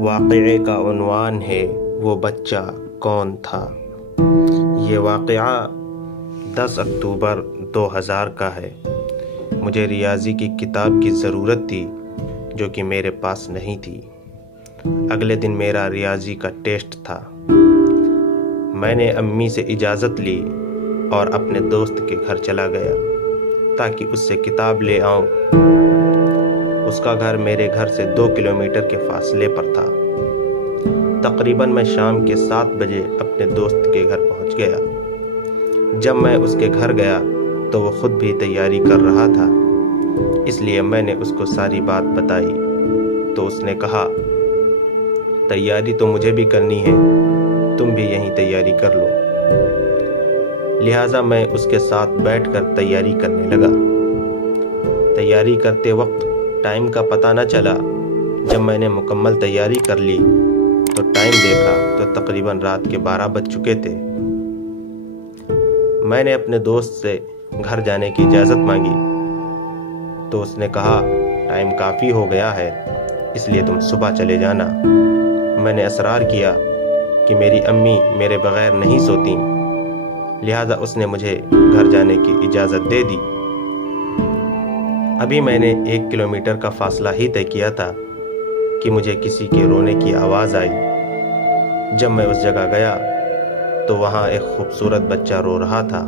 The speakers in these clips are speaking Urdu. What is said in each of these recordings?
واقعے کا عنوان ہے وہ بچہ کون تھا۔ یہ واقعہ 10 اکتوبر 2000 کا ہے۔ مجھے ریاضی کی کتاب کی ضرورت تھی جو کہ میرے پاس نہیں تھی۔ اگلے دن میرا ریاضی کا ٹیسٹ تھا۔ میں نے امی سے اجازت لی اور اپنے دوست کے گھر چلا گیا تاکہ اس سے کتاب لے آؤں۔ اس کا گھر میرے گھر سے 2 کلومیٹر کے فاصلے پر تھا۔ تقریباً میں شام کے 7 بجے اپنے دوست کے گھر پہنچ گیا۔ جب میں اس کے گھر گیا تو وہ خود بھی تیاری کر رہا تھا، اس لیے میں نے اس کو ساری بات بتائی تو اس نے کہا، تیاری تو مجھے بھی کرنی ہے، تم بھی یہیں تیاری کر لو۔ لہٰذا میں اس کے ساتھ بیٹھ کر تیاری کرنے لگا۔ تیاری کرتے وقت ٹائم کا پتہ نہ چلا۔ جب میں نے مکمل تیاری کر لی تو ٹائم دیکھا تو تقریباً رات کے 12 بج چکے تھے۔ میں نے اپنے دوست سے گھر جانے کی اجازت مانگی تو اس نے کہا، ٹائم کافی ہو گیا ہے، اس لیے تم صبح چلے جانا۔ میں نے اصرار کیا کہ میری امی میرے بغیر نہیں سوتیں، لہٰذا اس نے مجھے گھر جانے کی اجازت دے دی۔ ابھی میں نے 1 کلومیٹر کا فاصلہ ہی طے کیا تھا کہ مجھے کسی کے رونے کی آواز آئی۔ جب میں اس جگہ گیا تو وہاں ایک خوبصورت بچہ رو رہا تھا۔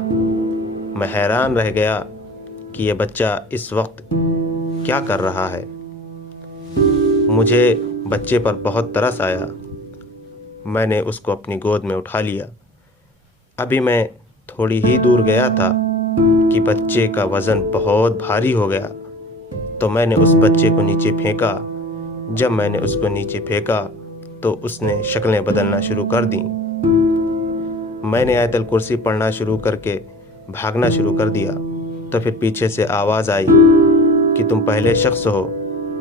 میں حیران رہ گیا کہ یہ بچہ اس وقت کیا کر رہا ہے۔ مجھے بچے پر بہت ترس آیا۔ میں نے اس کو اپنی گود میں اٹھا لیا۔ ابھی میں تھوڑی ہی دور گیا تھا کہ بچے کا وزن بہت بھاری ہو گیا تو میں نے اس بچے کو نیچے پھینکا۔ جب میں نے اس کو نیچے پھینکا تو اس نے شکلیں بدلنا شروع کر دیں۔ میں نے آیت الکرسی پڑھنا شروع کر کے بھاگنا شروع کر دیا تو پھر پیچھے سے آواز آئی کہ تم پہلے شخص ہو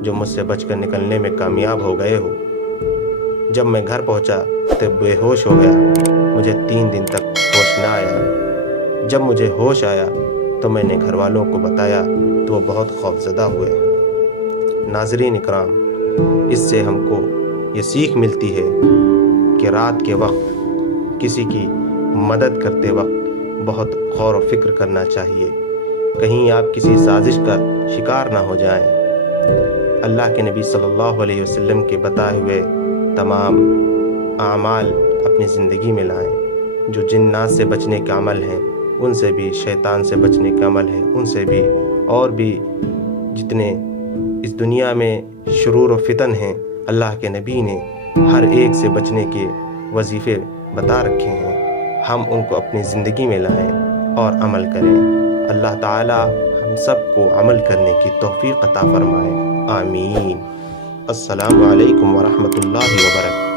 جو مجھ سے بچ کر نکلنے میں کامیاب ہو گئے ہو۔ جب میں گھر پہنچا تو بے ہوش ہو گیا۔ مجھے 3 دن تک ہوش نہ آیا۔ جب مجھے ہوش آیا تو میں نے گھر والوں کو بتایا تو وہ بہت خوفزدہ ہوئے۔ ناظرین اکرام، اس سے ہم کو یہ سیکھ ملتی ہے کہ رات کے وقت کسی کی مدد کرتے وقت بہت غور و فکر کرنا چاہیے، کہیں آپ کسی سازش کا شکار نہ ہو جائیں۔ اللہ کے نبی صلی اللہ علیہ وسلم کے بتائے ہوئے تمام اعمال اپنی زندگی میں لائیں۔ جو جنات سے بچنے کے عمل ہیں، ان سے بھی، شیطان سے بچنے کے عمل ہیں ان سے بھی، اور بھی جتنے اس دنیا میں شرور و فتن ہیں، اللہ کے نبی نے ہر ایک سے بچنے کے وظیفے بتا رکھے ہیں۔ ہم ان کو اپنی زندگی میں لائیں اور عمل کریں۔ اللہ تعالی ہم سب کو عمل کرنے کی توفیق عطا فرمائے، آمین۔ السلام علیکم ورحمۃ اللہ وبرکاتہ۔